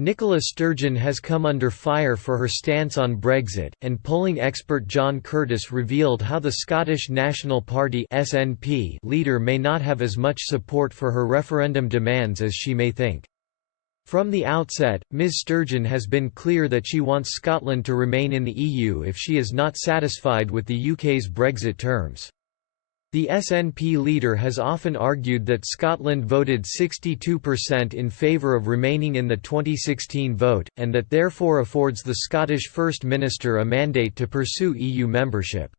Nicola Sturgeon has come under fire for her stance on Brexit, and polling expert John Curtice revealed how the Scottish National Party (SNP) leader may not have as much support for her referendum demands as she may think. From the outset, Ms Sturgeon has been clear that she wants Scotland to remain in the EU if she is not satisfied with the UK's Brexit terms. The SNP leader has often argued that Scotland voted 62% in favour of remaining in the 2016 vote, and that therefore affords the Scottish First Minister a mandate to pursue EU membership.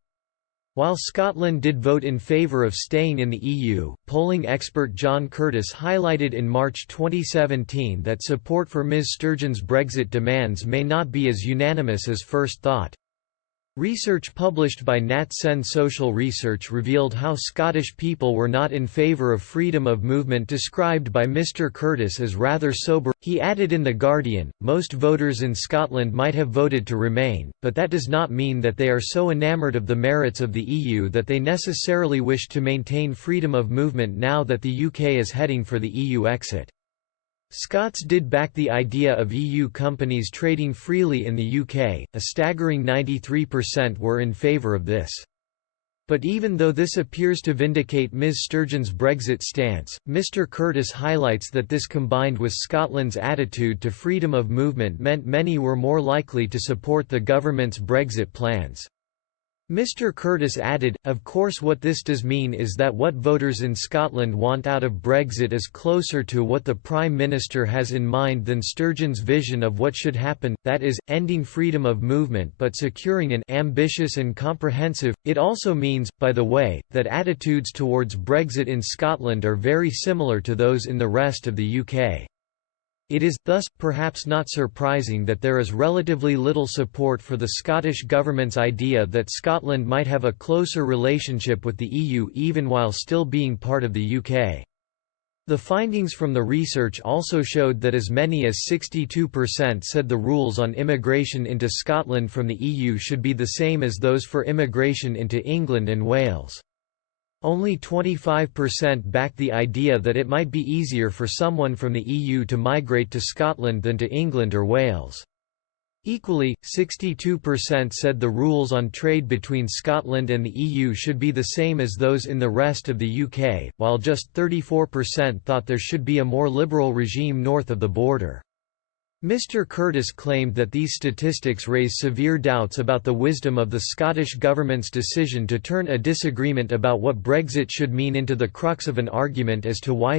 While Scotland did vote in favour of staying in the EU, polling expert John Curtice highlighted in March 2017 that support for Ms Sturgeon's Brexit demands may not be as unanimous as first thought. Research published by Nat Sen Social Research revealed how Scottish people were not in favour of freedom of movement, described by Mr Curtice as rather sober. He added in The Guardian, most voters in Scotland might have voted to remain, but that does not mean that they are so enamoured of the merits of the EU that they necessarily wish to maintain freedom of movement now that the UK is heading for the EU exit. Scots did back the idea of EU companies trading freely in the UK, a staggering 93% were in favour of this. But even though this appears to vindicate Ms Sturgeon's Brexit stance, Mr Curtice highlights that this combined with Scotland's attitude to freedom of movement meant many were more likely to support the government's Brexit plans. Mr Curtice added, "Of course what this does mean is that what voters in Scotland want out of Brexit is closer to what the Prime Minister has in mind than Sturgeon's vision of what should happen, that is, ending freedom of movement but securing an ambitious and comprehensive." It also means, by the way, that attitudes towards Brexit in Scotland are very similar to those in the rest of the UK. It is, thus, perhaps not surprising that there is relatively little support for the Scottish Government's idea that Scotland might have a closer relationship with the EU even while still being part of the UK. The findings from the research also showed that as many as 62% said the rules on immigration into Scotland from the EU should be the same as those for immigration into England and Wales. Only 25% backed the idea that it might be easier for someone from the EU to migrate to Scotland than to England or Wales. Equally, 62% said the rules on trade between Scotland and the EU should be the same as those in the rest of the UK, while just 34% thought there should be a more liberal regime north of the border. Mr Curtice claimed that these statistics raise severe doubts about the wisdom of the Scottish Government's decision to turn a disagreement about what Brexit should mean into the crux of an argument as to why